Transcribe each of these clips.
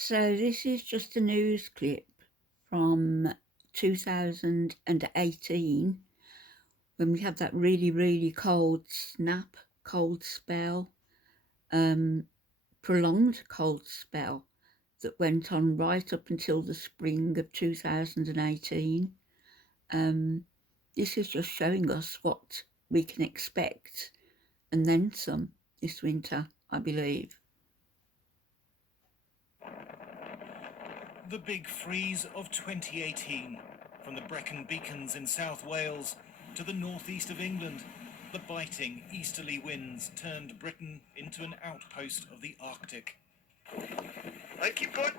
So this is just a news clip from 2018 when we had that really, really cold spell, prolonged cold spell that went on right up until the spring of 2018. This is just showing us what we can expect and then some this winter, I believe. The big freeze of 2018, from the Brecon Beacons in South Wales to the northeast of England, the biting easterly winds turned Britain into an outpost of the Arctic. Hey, keep going.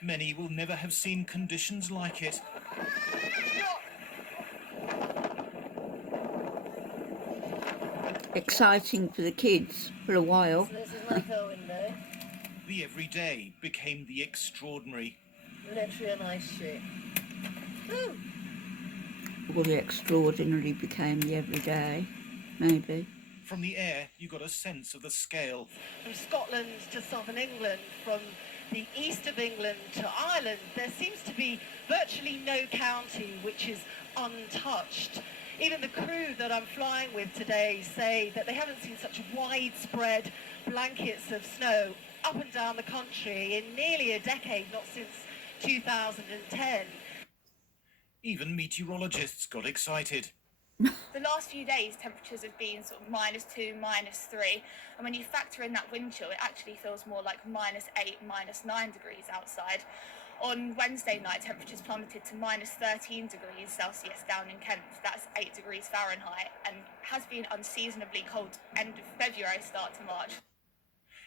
Many will never have seen conditions like it. Exciting for the kids for a while. So this is my car window. The everyday became the extraordinary. Literally an ice sheet. Woo! Well, the extraordinary became the everyday, maybe. From the air, you got a sense of the scale. From Scotland to southern England, from the east of England to Ireland, there seems to be virtually no county which is untouched. Even the crew that I'm flying with today say that they haven't seen such widespread blankets of snow up and down the country in nearly a decade, not since 2010. Even meteorologists got excited. The last few days, temperatures have been sort of -2, -3, and when you factor in that wind chill, it actually feels more like -8, -9 degrees outside. On Wednesday night, temperatures plummeted to -13 degrees Celsius down in Kent. That's 8 degrees Fahrenheit, and has been unseasonably cold end of February, start to March.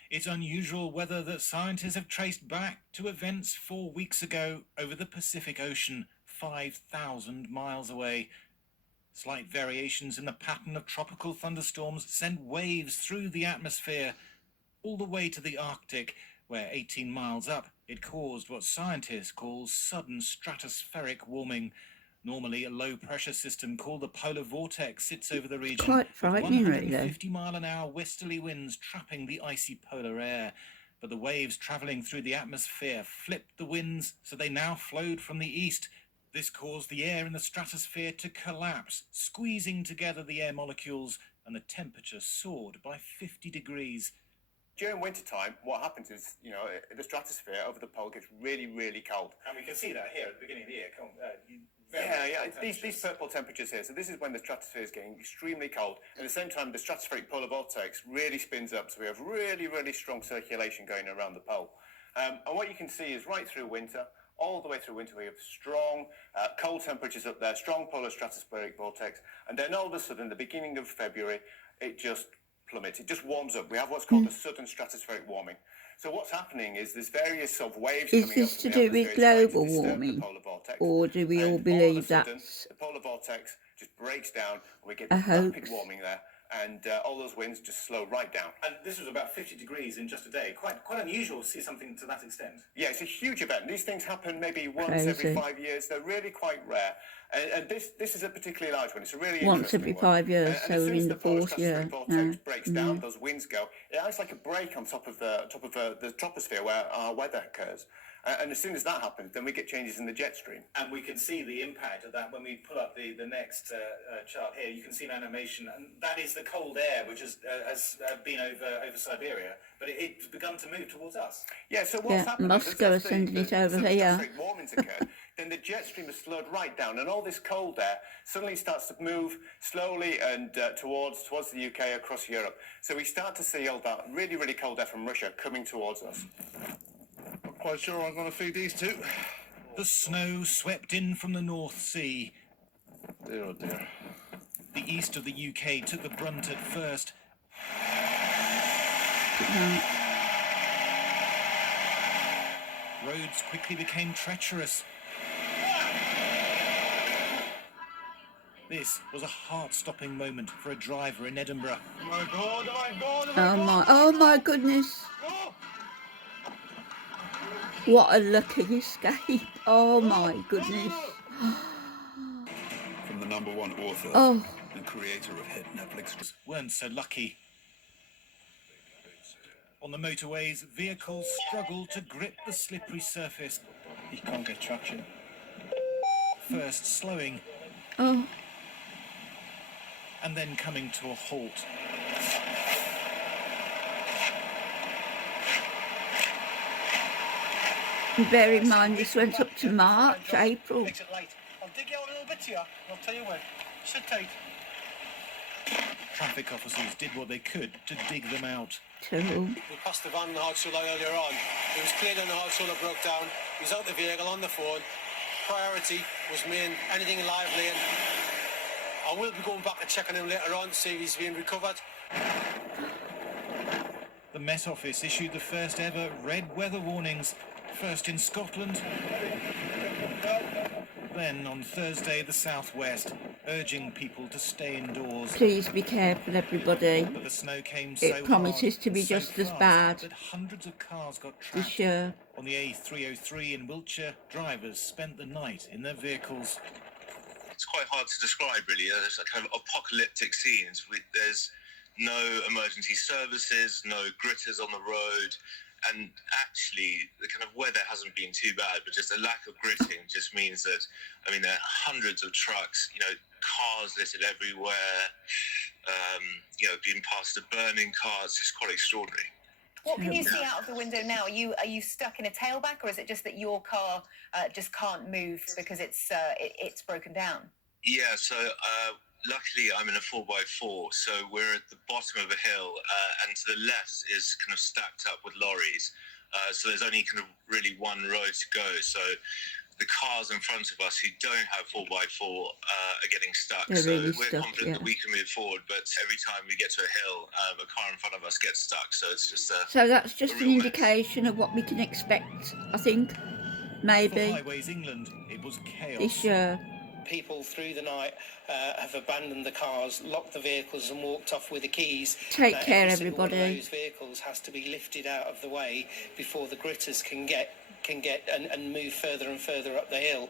It's unusual weather that scientists have traced back to events 4 weeks ago over the Pacific Ocean, 5,000 miles away. Slight variations in the pattern of tropical thunderstorms send waves through the atmosphere, all the way to the Arctic, where 18 miles up, it caused what scientists call sudden stratospheric warming. Normally, a low-pressure system called the polar vortex sits over the region, Quite frightening, with really. 150-mile-an-hour westerly winds trapping the icy polar air. But the waves travelling through the atmosphere flipped the winds, so they now flowed from the east. This caused the air in the stratosphere to collapse, squeezing together the air molecules, and the temperature soared by 50 degrees. During winter time, what happens is, the stratosphere over the pole gets really, really cold. And we can see that here at the beginning of the year. These purple temperatures here. So this is when the stratosphere is getting extremely cold. At the same time, the stratospheric polar vortex really spins up. So we have really, really strong circulation going around the pole. And what you can see is right through winter, all the way through winter, we have strong cold temperatures up there, strong polar stratospheric vortex. And then all of a sudden, the beginning of February, it just plummets. It just warms up. We have what's called a sudden stratospheric warming. So what's happening is there's various sort of waves coming up. Is this to do with global warming, or do we all believe that the polar vortex just breaks down and we get rapid warming there, and all those winds just slow right down. And this was about 50 degrees in just a day. Quite unusual to see something to that extent. Yeah, it's a huge event. These things happen maybe once every 5 years. They're really quite rare. And this is a particularly large one. It's a really once every 5 years, so we're in the fourth year now. Breaks down, those winds go. It acts like a break on top of the troposphere where our weather occurs. And as soon as that happens, then we get changes in the jet stream. And we can see the impact of that when we pull up the next chart here. You can see an animation, and that is the cold air which has been over Siberia, but it's begun to move towards us. Yeah, so what's happened Moscow is sending it over here. Warmings occurred, then the jet stream has slowed right down, and all this cold air suddenly starts to move slowly and towards the UK, across Europe. So we start to see all that really, really cold air from Russia coming towards us. Not quite sure I'm going to feed these two. The snow swept in from the North Sea. Dear, oh dear. The east of the UK took the brunt at first. Roads quickly became treacherous. This was a heart-stopping moment for a driver in Edinburgh. Oh my God, oh my God, oh my God! Oh my goodness. Oh. What a lucky escape. Oh my goodness. From the #1 author and creator of hit Netflix weren't so lucky. On the motorways, vehicles struggle to grip the slippery surface, You can't get traction. first slowing Oh, and then coming to a halt. and bear in mind this went up to March, April. Makes it late. I'll dig you out a little bit here. I'll tell you when. Sit tight. Traffic officers did what they could to dig them out. Too. We passed the van on the hard solar earlier on. It was clear that the hard solar broke down. He was out the vehicle on the phone. Priority was me and anything in live lane. I will be going back and checking him later on to see if he's been recovered. The Met Office issued the first ever red weather warnings, first in Scotland, then on Thursday the southwest, urging people to stay indoors. Please be careful, everybody. But the snow came so It promises hard to be and so just as fast bad that hundreds of cars got this trapped. year. On the A303 in Wiltshire, drivers spent the night in their vehicles. It's quite hard to describe, really. There's a kind of apocalyptic scenes. There's no emergency services, no gritters on the road, and actually the kind of weather hasn't been too bad, but just a lack of gritting just means that, I mean, there are hundreds of trucks, cars littered everywhere, being past a burning car. It's just quite extraordinary. What can you see out of the window now? Are you stuck in a tailback, or is it just that your car just can't move because it's broken down? Yeah, so luckily I'm in a 4x4, so we're at the bottom of a hill, and to the left is kind of stacked up with lorries. So there's only kind of really one road to go. So the cars in front of us who don't have 4x4 are getting stuck. They're So really we're stuck, confident yeah. that we can move forward, but every time we get to a hill, a car in front of us gets stuck. So it's just So that's just a an real mess. indication of what we can expect, I think, For maybe, Highways England, it was chaos. this year. People through the night have abandoned the cars, locked the vehicles and walked off with the keys. Take care, Every single one of everybody. those vehicles has to be lifted out of the way before the gritters can get and move further and further up the hill.